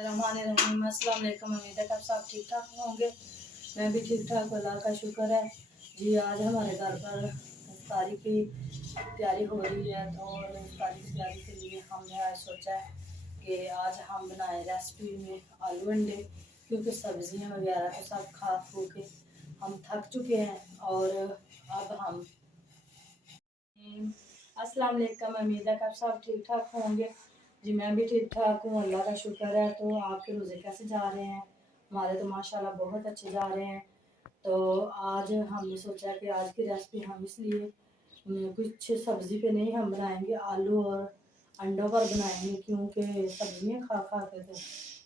रहमान अस्सलाम वालेकुम। उम्मीद है आप सब ठीक ठाक होंगे। मैं भी ठीक ठाक, अल्लाह का शुक्र है जी। आज हमारे घर पर इफ्तारी की तैयारी हो रही है, तो इफ्तारी की तैयारी के लिए हमने सोचा है कि आज हम बनाए रेसिपी में आलू अंडे, क्योंकि सब्जियां वगैरह तो सब खा खू के हम थक चुके हैं। और अब हम अस्सलाम वालेकुम। उम्मीद है आप सब ठीक ठाक होंगे जी। मैं भी ठीक ठाक हूँ, अल्लाह का शुक्र है। तो आपके रोज़े कैसे जा रहे हैं? हमारे तो माशाल्लाह बहुत अच्छे जा रहे हैं। तो आज हमने सोचा कि आज की रेसिपी हम इसलिए कुछ सब्ज़ी पे नहीं हम बनाएंगे, आलू और अंडों पर बनाएंगे, क्योंकि सब्जियां खा खा के तो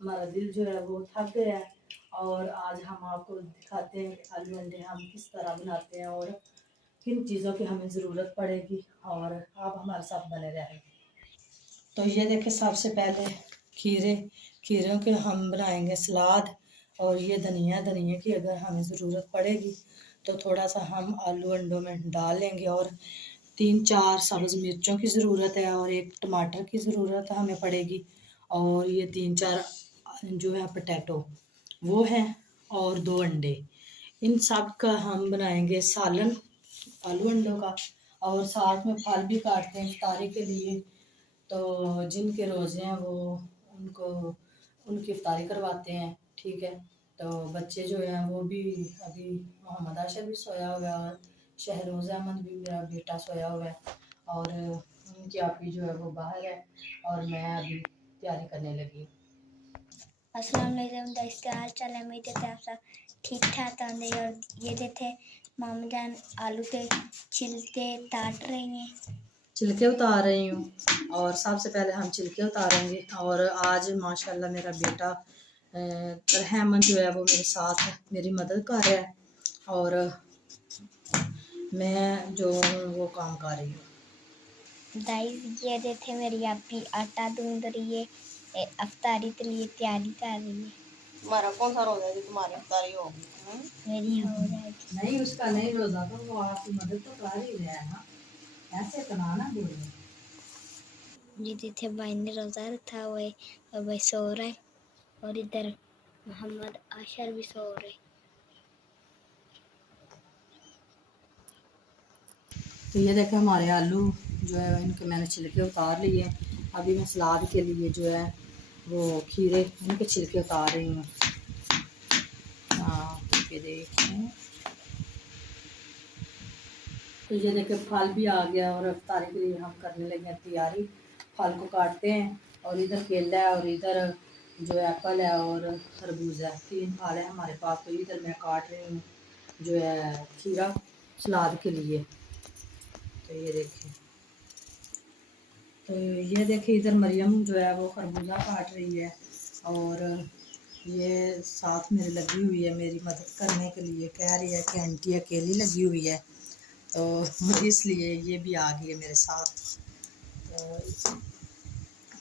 हमारा दिल जो है वो थक गया है। और आज हम आपको दिखाते हैं कि आलू अंडे हम किस तरह बनाते हैं और किन चीज़ों की हमें ज़रूरत पड़ेगी, और आप हमारे साथ बने रहेंगे। तो ये देखिए, सबसे पहले खीरों के हम बनाएंगे सलाद। और ये धनिया की अगर हमें ज़रूरत पड़ेगी तो थोड़ा सा हम आलू अंडों में डाल लेंगे। और 3-4 सब्ज़ मिर्चों की ज़रूरत है, और एक टमाटर की ज़रूरत हमें पड़ेगी। और ये 3-4 जो है पोटैटो वो हैं, और 2 अंडे। इन सब का हम बनाएंगे सालन आलू अंडों का। और साथ में फल भी काटते हैं इफ्तारी के लिए। तो जिनके रोज़े हैं वो उनकी इफ्तारी करवाते हैं, ठीक है। तो बच्चे जो हैं वो भी अभी मोहम्मद आशर भी सोया हुआ है, और शहरोज़ अहमद भी मेरा बेटा सोया हुआ है, और उनकी आपी जो है वो बाहर है, और मैं अभी तैयारी करने लगी। अस्सलाम वालेकुम दोस्तों, हाल चाल है? उम्मीद है कि आप सब ठीक ठाक होंगे। और ये देखे मामा जान आलू के छिलके काट रही हैं, छिलके उतार रही हूँ। और सबसे पहले हम छिलके उतारेंगे। और आज माशाल्लाह मेरा बेटा रहमान जो है वो मेरे साथ मेरी मदद कर रहा है, और मैं जो वो काम कर रही हूँ। गाइस ये देखे मेरी आपी आटा गूंद रही है, इफ्तारी के लिए तैयारी कर रही है। तुम्हारा कौन सा रोजा है जो तुम्हारी इफ्तारी होगी? मेरी हो जाएगी। नहीं, उसका नहीं रोजा, तो वो आपकी मदद तो कर ही रहा है ना, ऐसे तो ना बोलो। ये देखे भाई ने रोजा रखा हुआ है और भाई सो रहा है, और इधर मोहम्मद आशर भी सो रहे। तो ये देखें हमारे आलू जो है इनके मैंने छिलके उतार लिए। अभी मैं सलाद के लिए जो है वो खीरे इनके छिलके उतार रही हूँ। हाँ, ये देखें। तो ये देखें फल भी आ गया, और इफ्तारी के लिए हम करने लगे हैं तैयारी। फल को काटते हैं, और इधर केला है, और इधर जो एप्पल है, और खरबूज है। 3 फल है हमारे पास। तो इधर मैं काट रही हूँ जो है खीरा सलाद के लिए। तो ये देखिए इधर मरियम जो है वो खरबूजा काट रही है, और ये साथ मेरे लगी हुई है मेरी मदद करने के लिए। कह रही है कि आंटी अकेली लगी हुई है, तो इसलिए ये भी आ गई है मेरे साथ। तो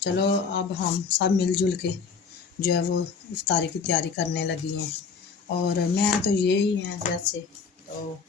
चलो अब हम सब मिलजुल के जो है वो इफ्तारी की तैयारी करने लगी हैं। और मैं तो यही हैं जैसे, तो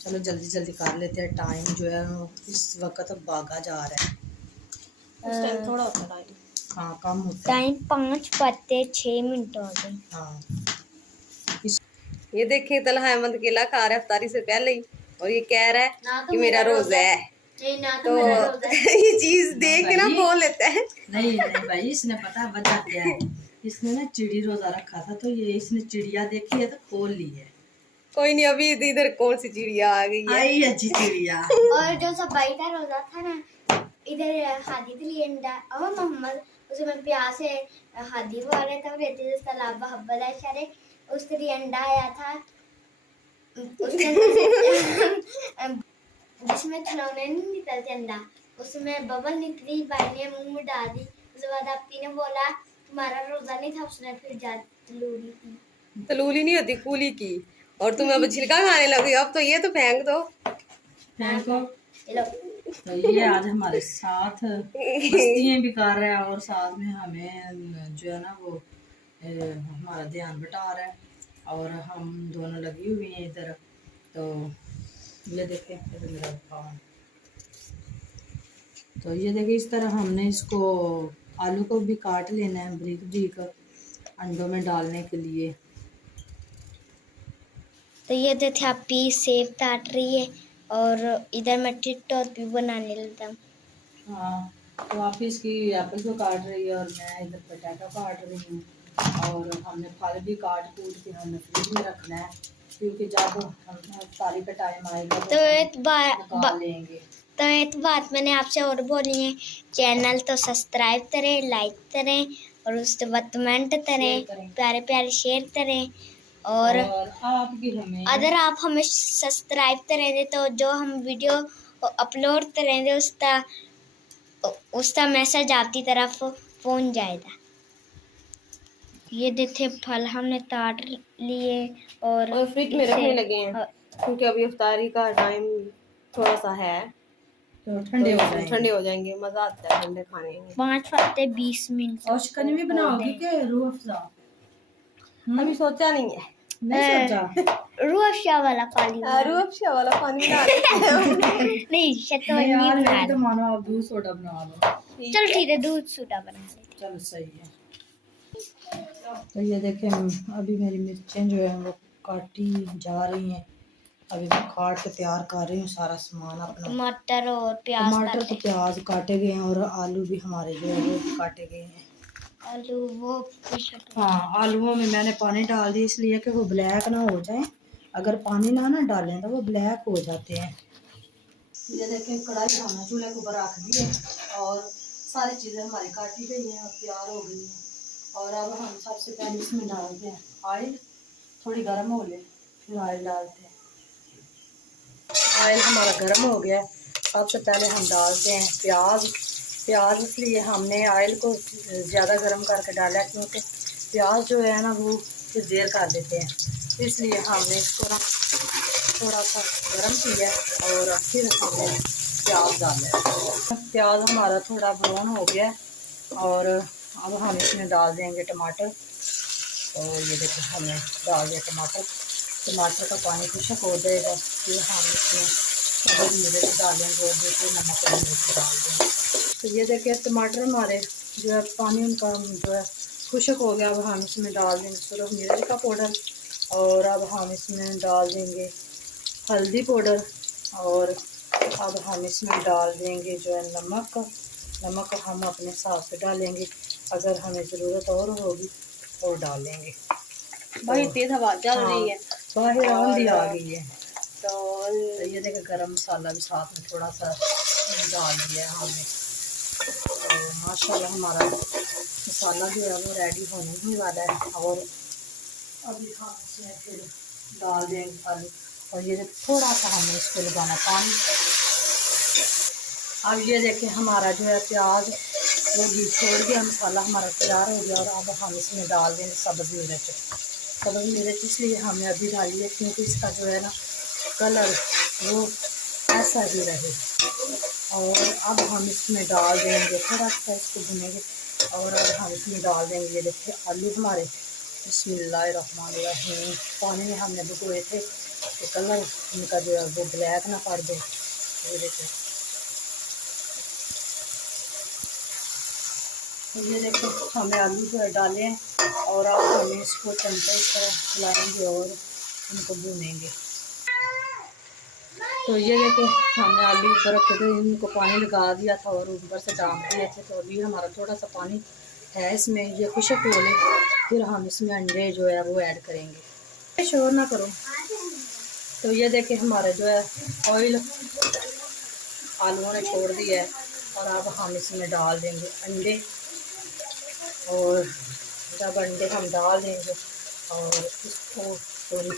चलो जल्दी जल्दी कर लेते हैं। टाइम जो है इस वक्त भागा जा रहा है। उस टाइम थोड़ा होता टाइम। हाँ, कम होता है टाइम 5:06 हो गए। हाँ। ये देखिए तलहा अहमद केला खा रहा है इफ्तारी से पहले ही, और ये कह रहा है कि मेरा रोजा है। तो ये चीज देख के ना बोल लेता है। नहीं भाई, इसने पता है वजह क्या है। इसने ना चिड़ी रोजा रखा था, तो ये इसने चिड़िया देखी है तो खोल ली है। कोई नहीं, अभी इधर कौन सी चिड़िया आ गई है? आई अच्छी चिड़िया। और जो सब भाई का रोजा था ना, इधर हादी के लिए अंडा और मोहम्मद उसमें प्याज से हादी वो आ रहे थे, रहते थे तालाब मोहब्बत है सारे उसके लिए अंडा आया था। उसके जिसमें खिलौने नहीं निकलते अंडा, उसमें बबल निकली, भाई ने मुंह में डाल दी। उसके बाद आपी ने बोला तुम्हारा रोजा नहीं था, उसने फिर जा तलूरी की। तलूली नहीं होती, कूली की। और तुम अब छिलका खाने लगे, अब तो ये तो फेंक दो। फेंको। तो ये आज हमारे साथ मस्तियाँ भी कर रहा है, और साथ में हमें जो है ना वो हमारा ध्यान बटा रहा है, और हम दोनों लगी हुई हैं इधर। तो ये देखें इधर मेरा पान। तो ये देखिए इस तरह हमने इसको आलू को भी काट लेना है बारीक बारीक। अंडों में डालने के लिए। तो ये देखिए आपी सेब काट रही है और इधर मैं टिकटॉक भी बनाने लगता हूँ। हाँ, तो आप इसकी एप्पल को काट रही है और मैं इधर पोटैटो काट रही हूँ। और हमने फल भी काट कूट के हमने फ्रिज में रखना है, क्योंकि जब हम इफ्तारी का टाइम आएगा तो एक निकाल लेंगे। तो एक बात मैंने आपसे और बोली है, चैनल तो सब्सक्राइब करें, लाइक करें और उसके बाद कमेंट करें, प्यारे प्यारे शेयर करें। और आपकी हमें अगर आप हमें सब्सक्राइब करेंगे तो जो हम वीडियो अपलोड करेंगे उसका मैसेज आपकी तरफ पहुंच जाएगा। ये देखिए फल हमने काट लिए और फ्रिज में रखने लगे हैं, क्योंकि अभी इफ्तारी का टाइम थोड़ा सा है, तो ठंडे हो जाएंगे। मजा आता है ठंडे खाने में। 5 हफ्ते 20 मिनट और शिकन भी बनाओगी के रूह अफ़ज़ा? अभी सोचा नहीं है। नहीं सोचा। रूह अफ़ज़ा वाला पानी रूह अफ़ज़ा वाला पानी बना लेते हैं। नहीं शक्कर यार नहीं मेरी तो मानो आप दूध सोडा बना लो। चल ठीक है, दूध सोडा बना लेते। चलो सही है। तो ये देखें अभी मेरी मिर्चें जो है वो काटी जा रही हैं। अभी मैं काट के तैयार कर रही हूँ सारा सामान अपना। टमाटर और प्याज टमाटर तो प्याज काटे गए हैं और आलू भी हमारे जो है वो भी काटे गए हैं। आलू वो हाँ, आलूओं में मैंने पानी डाल दिया इसलिए कि वो ब्लैक ना हो जाए। अगर पानी ना डालें तो वो ब्लैक हो जाते हैं। ये देखें कढ़ाई हमने चूल्हे के ऊपर रख दी है और सारी चीज़ें हमारी काटी गई हैं और तैयार हो गई हैं। और अब हम सबसे पहले इसमें डालते हैं ऑयल। थोड़ी गर्म हो ले फिर ऑयल डालते हैं। ऑयल हमारा गर्म हो गया है। सबसे पहले हम डालते हैं प्याज। प्याज इसलिए हमने ऑयल को ज़्यादा गर्म करके डाला है क्योंकि प्याज जो है ना वो फिर देर कर देते हैं, इसलिए हमने इसको ना थोड़ा सा गर्म किया और फिर हमने प्याज डाला है। प्याज हमारा थोड़ा ब्राउन हो गया और अब हम इसमें डाल देंगे टमाटर। और ये देखिए हमने डाल दिया टमाटर। टमाटर का पानी खुशक हो जाएगा फिर हम इसमें मिर्च डालेंगे और दूसरे नमक और मिर्च डाल देंगे। तो ये देखिए टमाटर हमारे जो है पानी उनका जो है खुशक हो गया। अब हम इसमें डाल देंगे सिर्फ मिर्च का पाउडर और अब हम इसमें डाल देंगे हल्दी पाउडर और अब हम इसमें डाल देंगे जो है नमक। नमक हम अपने हिसाब से डालेंगे, अगर हमें ज़रूरत और होगी तो डालेंगे। भाई तेज हवा चल रही है, बाहर आंधी आ गई है। तो ये देखिए गरम मसाला भी साथ में थोड़ा सा डाल दिया है हमने। तो माशाल्लाह हमारा मसाला जो है वो रेडी होने ही वाला है। और अभी हम इसमें फिर डाल देंगे आलू और ये थोड़ा सा हमने इसको लगाना पानी। अब ये देखें हमारा जो है प्याज वो भी छोड़ गया, मसाला हमारा तैयार हो गया। और अब हम इसमें डाल देंगे सब्ज़ मिर्च। सब्ज़ मिर्च इसलिए हमने अभी डाली है क्योंकि इसका जो है ना कलर वो ऐसा ही रहे। और अब हम इसमें डाल देंगे थोड़ा सा इसको भुनेंगे और अब हम इसमें डाल देंगे ये देखिए आलू हमारे। बिस्मिल्लाहिर्रहमानिर्रहीम। पानी में हमने भिगोए थे तो कलर इनका जो है वो ब्लैक ना पड़ दे। ये देखिए ये देखो हमने आलू जो है डाले हैं और अब हमें इसको चमचा इस तरह चलाएँगे और इनको भूनेंगे। तो ये देखो हमने आलू ऊपर रखे थे, इनको पानी लगा दिया था और ऊपर से डाल दिए थे। तो अभी हमारा थोड़ा सा पानी है इसमें, ये खुशक हो ले फिर हम इसमें अंडे जो है वो ऐड करेंगे। शोर ना करो। तो ये देखे हमारा जो है ऑयल आलूओं ने छोड़ दिया है और अब हम इसमें डाल देंगे अंडे। और जब अंडे हम डाल देंगे और इसको थोड़ी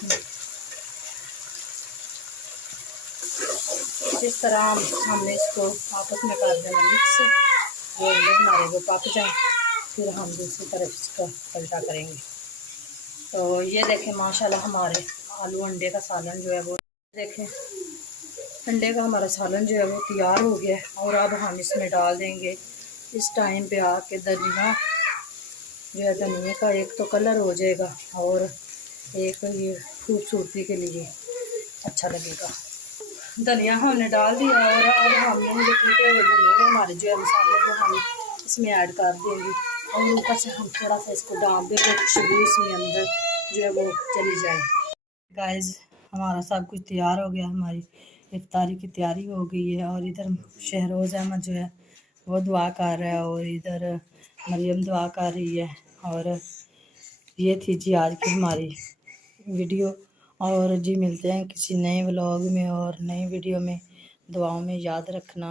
इस तरह हमने इसको आपस में कर देना मिक्स। वो अंडे हमारे वो पक जाए फिर हम दूसरी तरफ इसका पलटा करेंगे। तो ये देखें माशाल्लाह हमारे आलू अंडे का सालन जो है वो देखें अंडे का हमारा सालन जो है वो तैयार हो गया है। और अब हम इसमें डाल देंगे इस टाइम पे आके धनिया जो है। धनिया का एक तो कलर हो जाएगा और एक ये खूबसूरती के लिए अच्छा लगेगा। धनिया हमने डाल दिया और अब हमने जो टूटे हुए भुने हुए हमारे जो है मसाले वो हम इसमें ऐड कर देंगे। और ऊपर से हम थोड़ा सा इसको डाल देंगे, खुशबू इसमें अंदर जो है वो चली जाए। गाइस हमारा सब कुछ तैयार हो गया, हमारी इफ्तारी की तैयारी हो गई है। और इधर शहरोज़ अहमद जो है वो दुआ कर रहा है और इधर मरियम दुआ कर रही है। और ये थी जी आज की हमारी वीडियो। और जी मिलते हैं किसी नए व्लॉग में और नई वीडियो में। दुआओं में याद रखना।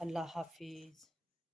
अल्लाह हाफिज़।